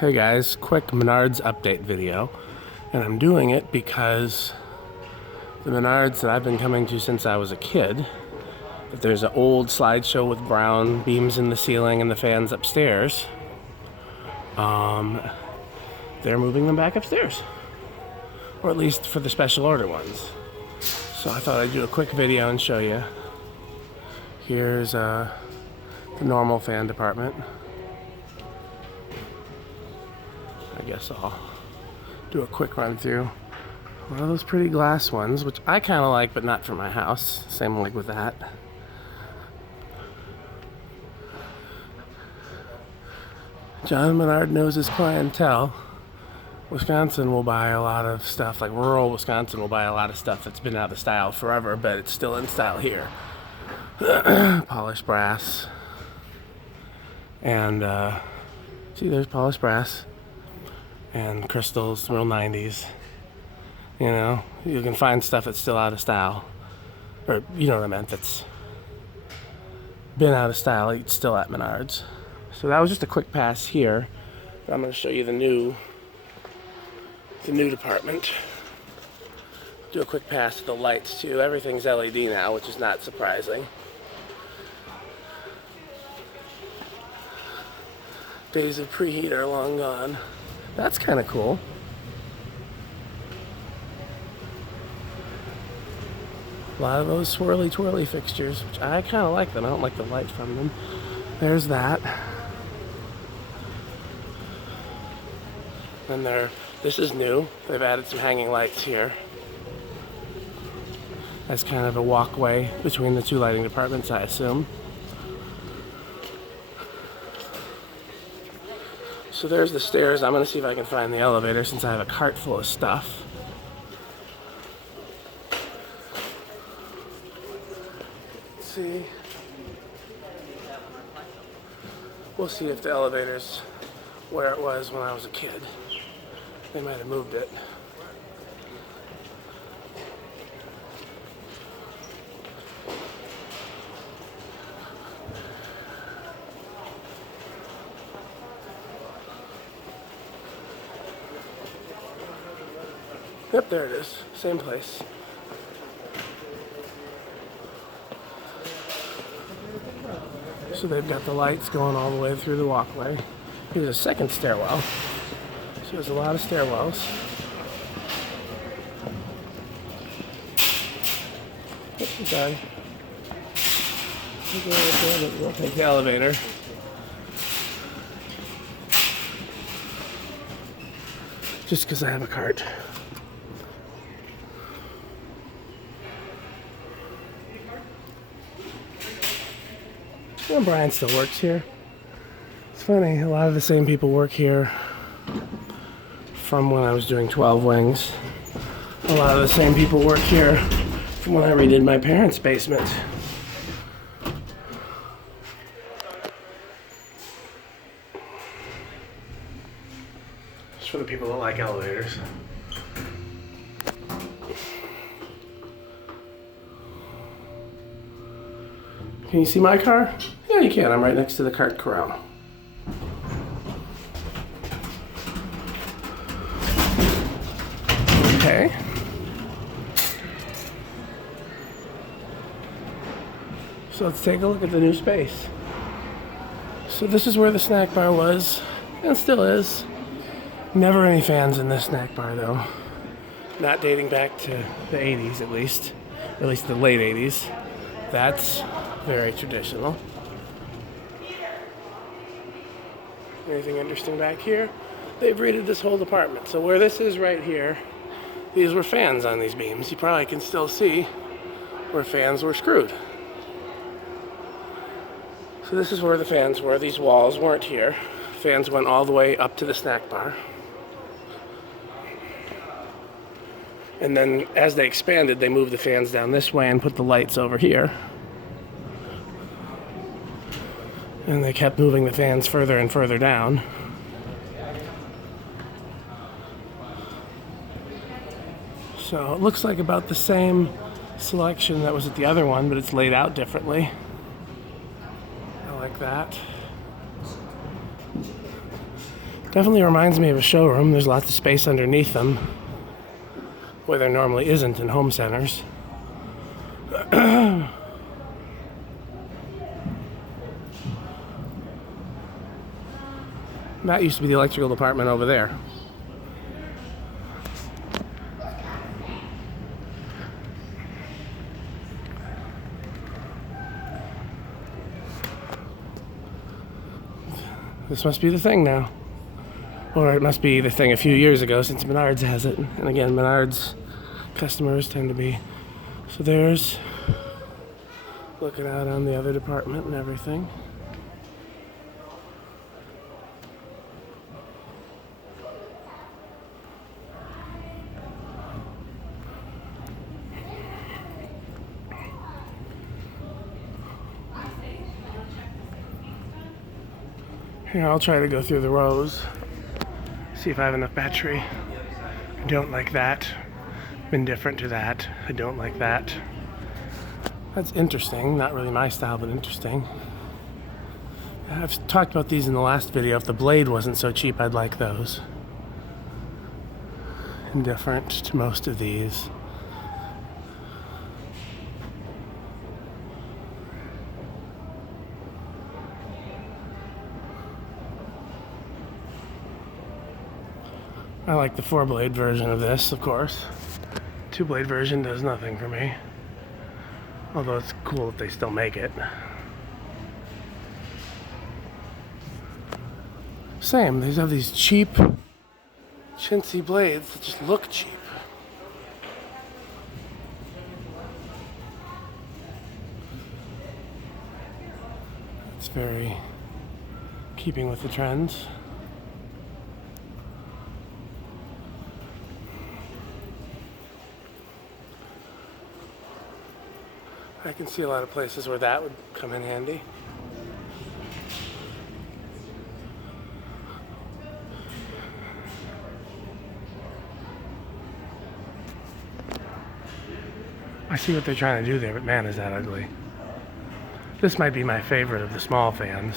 Hey guys, quick Menards update video, and I'm doing it because the Menards that I've been coming to since I was a kid, that there's an old slideshow with brown beams in the ceiling and the fans upstairs, they're moving them back upstairs, or at least for the special order ones. So I thought I'd do a quick video and show you. Here's the normal fan department. I guess I'll do a quick run through. One of those pretty glass ones, which I kind of like, but not for my house. Same like with that. John Menard knows his clientele. Wisconsin will buy a lot of stuff, like rural Wisconsin will buy a lot of stuff that's been out of style forever, but it's still in style here. Polished brass. And, see, there's polished brass. And crystals, real 90s. You know, you can find stuff that's still out of style. Or, you know what I meant, that's been out of style, it's still at Menards. So that was just a quick pass here. But I'm going to show you the new department. Do a quick pass to the lights too. Everything's LED now, which is not surprising. Days of preheat are long gone. That's kind of cool. A lot of those swirly twirly fixtures, which I kind of like them. I don't like the light from them. There's that. And this is new. They've added some hanging lights here. That's kind of a walkway between the two lighting departments, I assume. So there's the stairs. I'm going to see if I can find the elevator since I have a cart full of stuff. Let's see. We'll see if the elevator's where it was when I was a kid. They might have moved it. Yep, there it is. Same place. So they've got the lights going all the way through the walkway. Here's a second stairwell. So there's a lot of stairwells. Oops, sorry. We'll take the elevator. Just because I have a cart. Well, Brian still works here. It's funny, a lot of the same people work here from when I was doing 12 wings. A lot of the same people work here from when I redid my parents' basement. Just for the people that like elevators. Can you see my car? Yeah, you can. I'm right next to the cart corral. Okay. So let's take a look at the new space. So this is where the snack bar was, and still is. Never any fans in this snack bar though. Not dating back to the 80s at least the late 80s. That's very traditional. Anything interesting back here? They've redid this whole department. So where this is right here, these were fans on these beams. You probably can still see where fans were screwed. So this is where the fans were. These walls weren't here. Fans went all the way up to the snack bar. And then as they expanded, they moved the fans down this way and put the lights over here. And they kept moving the fans further and further down. So it looks like about the same selection that was at the other one, but it's laid out differently. I like that. Definitely reminds me of a showroom. There's lots of space underneath them, where there normally isn't in home centers. That used to be the electrical department over there. This must be the thing now. Or it must be the thing a few years ago since Menards has it. And again, Menards customers tend to be. So there's looking out on the other department and everything. Here, I'll try to go through the rows, see if I have enough battery. I don't like that. I'm indifferent to that. I don't like that. That's interesting. Not really my style, but interesting. I've talked about these in the last video. If the blade wasn't so cheap, I'd like those. Indifferent to most of these. I like the 4-blade version of this, of course. 2-blade version does nothing for me. Although it's cool if they still make it. Same, they have these cheap, chintzy blades that just look cheap. It's very keeping with the trends. I can see a lot of places where that would come in handy. I see what they're trying to do there, but man, is that ugly. This might be my favorite of the small fans.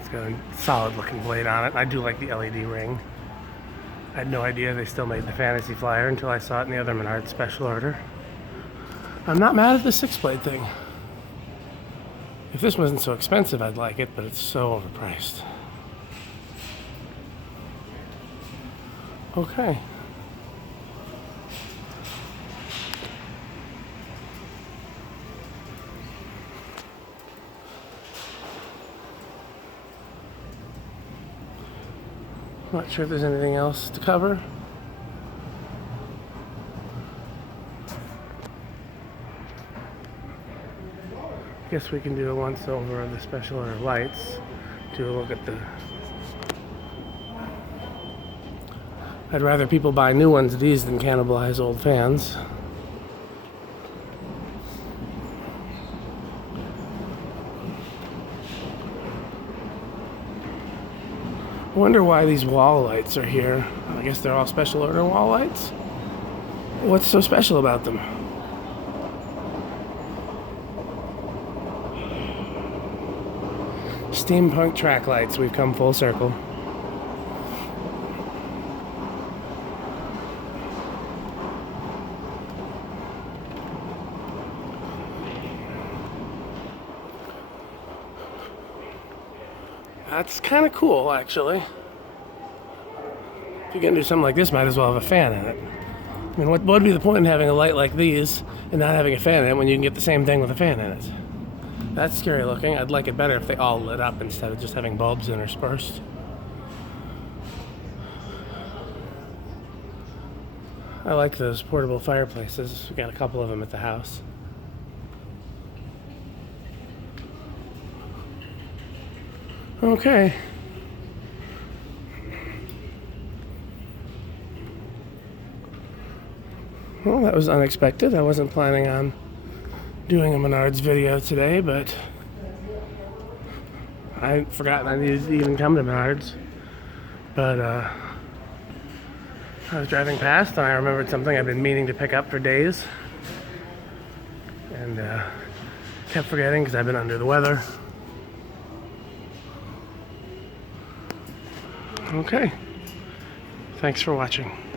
It's got a solid looking blade on it. I do like the LED ring. I had no idea they still made the Fantasy Flyer until I saw it in the other Menards special order. I'm not mad at the 6-blade thing. If this wasn't so expensive, I'd like it, but it's so overpriced. Okay. Not sure if there's anything else to cover. I guess we can do a once over of the special order lights. Do a look at the... I'd rather people buy new ones of these than cannibalize old fans. I wonder why these wall lights are here. I guess they're all special order wall lights. What's so special about them? Steampunk track lights, we've come full circle. That's kind of cool, actually. If you're gonna do something like this, might as well have a fan in it. I mean, what would be the point in having a light like these and not having a fan in it when you can get the same thing with a fan in it? That's scary looking. I'd like it better if they all lit up instead of just having bulbs interspersed. I like those portable fireplaces. We got a couple of them at the house. Okay. Well, that was unexpected. I wasn't planning on doing a Menards video today, but I'd forgotten I needed to even come to Menards. But I was driving past and I remembered something I've been meaning to pick up for days. And kept forgetting because I've been under the weather. Okay. Thanks for watching.